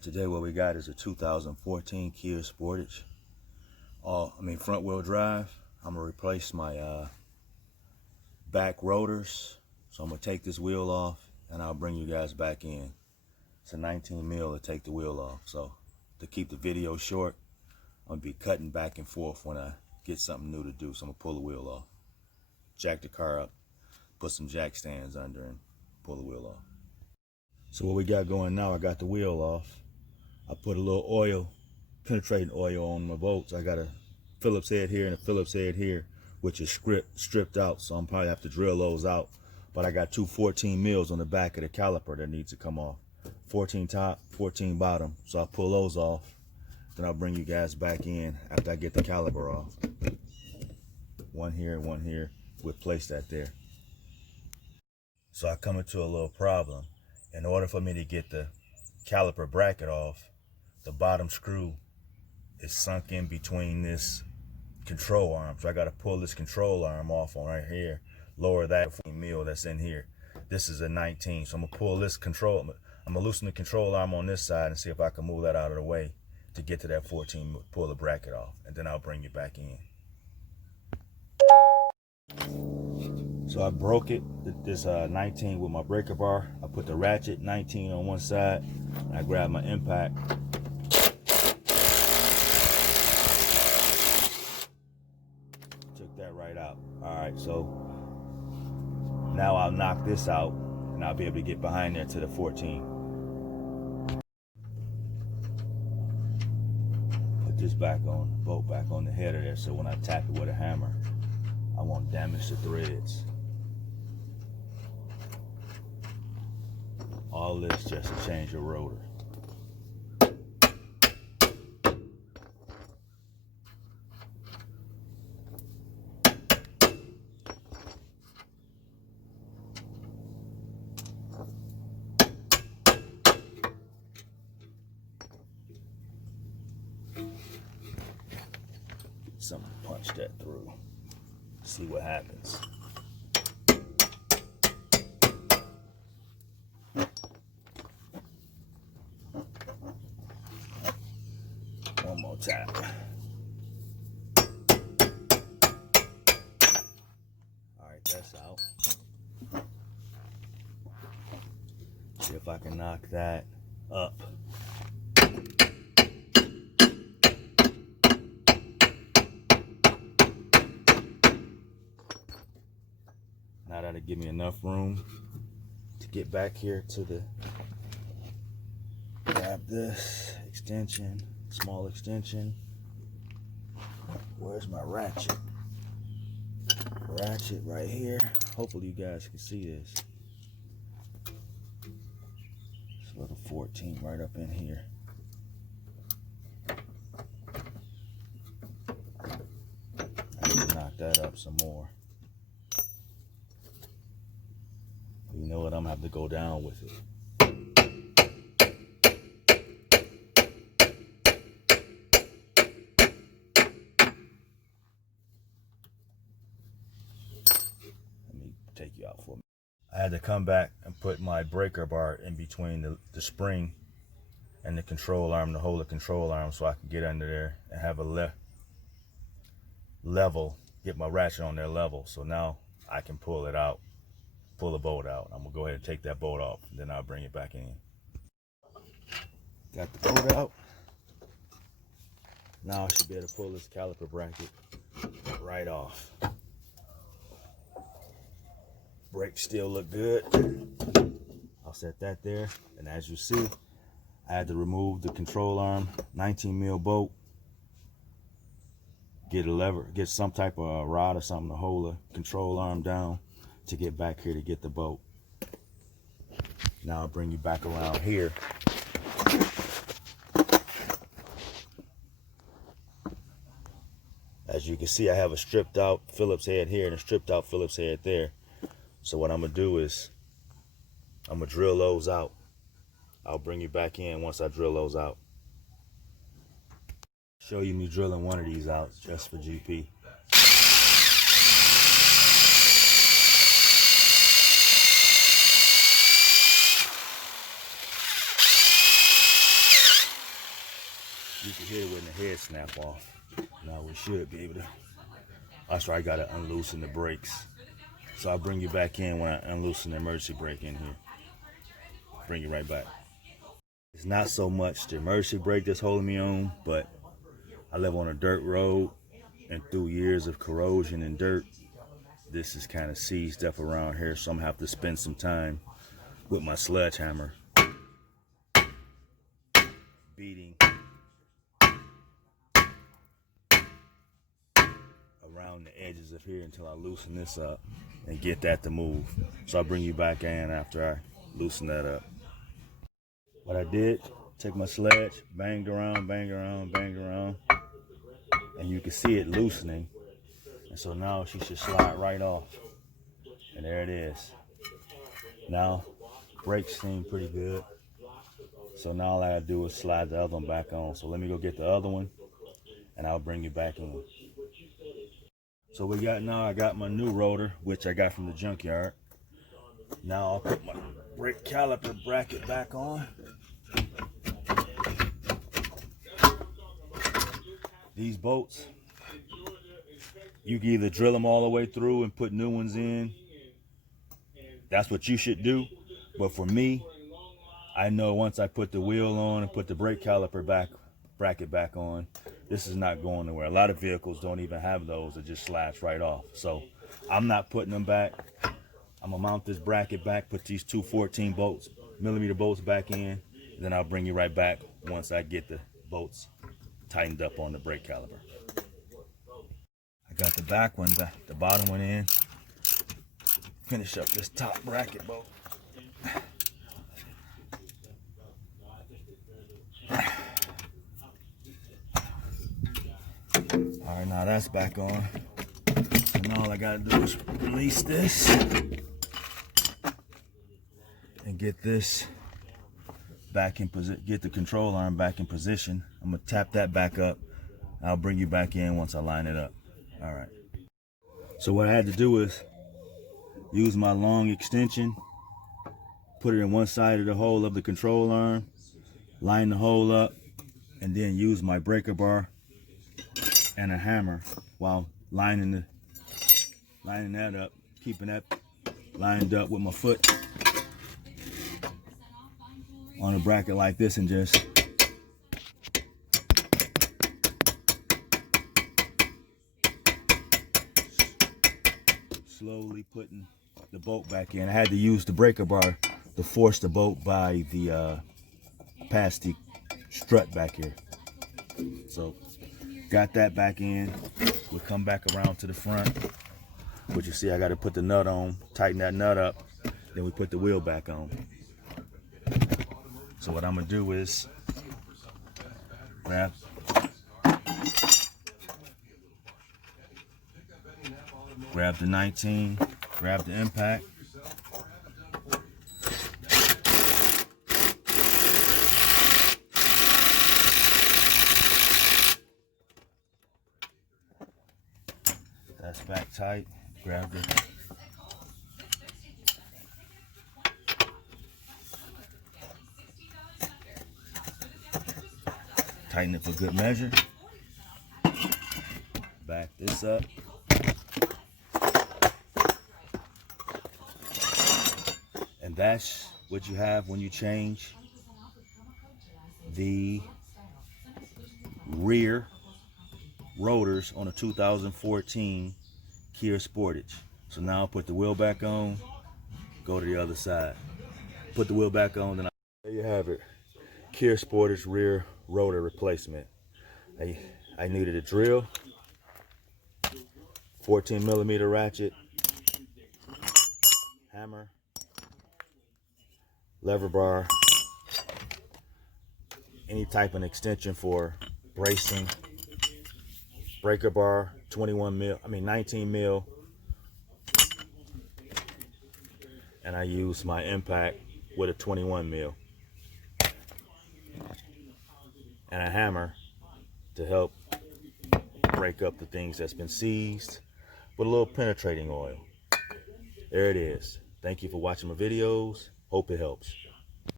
Alright, today what we got is a 2014 Kia Sportage. Front wheel drive. I'm gonna replace my back rotors. So I'm gonna take this wheel off and I'll bring you guys back in. It's a 19 mil to take the wheel off. So to keep the video short, I'm gonna be cutting back and forth when I get something new to do. So I'm gonna pull the wheel off, jack the car up, put some jack stands under and pull the wheel off. So what we got going now, I got the wheel off. I put a little oil, penetrating oil on my bolts. I got a Phillips head here and a Phillips head here, which is stripped out. So I'm probably have to drill those out. But I got two 14 mils on the back of the caliper that needs to come off. 14 top, 14 bottom. So I'll pull those off. Then I'll bring you guys back in after I get the caliper off. One here and one here. We'll place that there. So I come into a little problem. In order for me to get the caliper bracket off, the bottom screw is sunk in between this control arm. So I got to pull this control arm off on right here, lower that 14 mil that's in here. This is a 19, so I'm gonna pull this control. I'm gonna loosen the control arm on this side and see if I can move that out of the way to get to that 14, pull the bracket off, and then I'll bring you back in. So I broke it, this 19 with my breaker bar. I put the ratchet 19 on one side, and I grabbed my impact. Took that right out. All right, so now I'll knock this out, and I'll be able to get behind there to the 14. Put this back on, bolt back on the header there, so when I tap it with a hammer, I won't damage the threads. All this just to change your rotor. Something to punch that through. See what happens. One more tap. Alright, that's out. See if I can knock that up. Now that'll give me enough room to get back here to the, grab this extension, small extension. Where's my ratchet? Ratchet right here. Hopefully you guys can see this. This little 14 right up in here. I need to knock that up some more. You know what? I'm gonna have to go down with it. Let me take you out for a minute. I had to come back and put my breaker bar in between the spring and the control arm to hold the control arm so I can get under there and have a level, get my ratchet on there level. So now I can pull it out. Pull the bolt out. I'm gonna go ahead and take that bolt off, and then I'll bring it back in. Got the bolt out. Now I should be able to pull this caliper bracket right off. Brakes still look good. I'll set that there, and as you see, I had to remove the control arm, 19 mil bolt. Get a lever, get some type of rod or something to hold the control arm down to get back here to get the bolt. Now I'll bring you back around here. As you can see, I have a stripped out Phillips head here and a stripped out Phillips head there. So what I'm gonna do is I'm gonna drill those out. I'll bring you back in once I drill those out. Show you me drilling one of these out just for GP. You can hit it when the head snap off. Now we should be able to. That's why I gotta unloosen the brakes. So I'll bring you back in when I unloosen the emergency brake in here. Bring you right back. It's not so much the emergency brake that's holding me on, but I live on a dirt road, and through years of corrosion and dirt, this is kind of seized up around here, so I'm gonna have to spend some time with my sledgehammer beating around the edges of here until I loosen this up and get that to move. So I'll bring you back in after I loosen that up. What I did, take my sledge, banged around, banged around, banged around, and you can see it loosening. And so now she should slide right off. And there it is. Now, brakes seem pretty good. So now all I gotta do is slide the other one back on. So let me go get the other one, and I'll bring you back in. So we got now, I got my new rotor, which I got from the junkyard. Now I'll put my brake caliper bracket back on. These bolts, you can either drill them all the way through and put new ones in. That's what you should do. But for me, I know once I put the wheel on and put the brake caliper bracket back on, this is not going nowhere. A lot of vehicles don't even have those. It just slides right off. So I'm not putting them back. I'm gonna mount this bracket back, put these two 14mm bolts back in, and then I'll bring you right back once I get the bolts tightened up on the brake caliper. I got the back one back, the bottom one in. Finish up this top bracket bolt. All right, now that's back on. So now all I gotta do is release this and get this back in position, get the control arm back in position. I'm gonna tap that back up. I'll bring you back in once I line it up. All right. So what I had to do is use my long extension, put it in one side of the hole of the control arm, line the hole up, and then use my breaker bar and a hammer while lining that up, keeping that lined up with my foot on a bracket like this, and just slowly putting the bolt back in. I had to use the breaker bar to force the bolt by the past the strut back here. So got that back in. We'll come back around to the front, but you see I got to put the nut on, tighten that nut up, then we put the wheel back on. So what I'm gonna do is grab the 19, grab the impact, that's back tight, grab the tighten it for good measure, back this up, and that's what you have when you change the rear rotors on a 2014 Kia Sportage. So now I'll put the wheel back on, go to the other side, put the wheel back on, and there you have it. Kia Sportage rear rotor replacement. I needed a drill, 14mm ratchet, hammer, lever bar, any type of extension for bracing, breaker bar, 19 mil, and I use my impact with a 21 mil. And a hammer to help break up the things that's been seized with a little penetrating oil. There it is. Thank you for watching my videos. Hope it helps.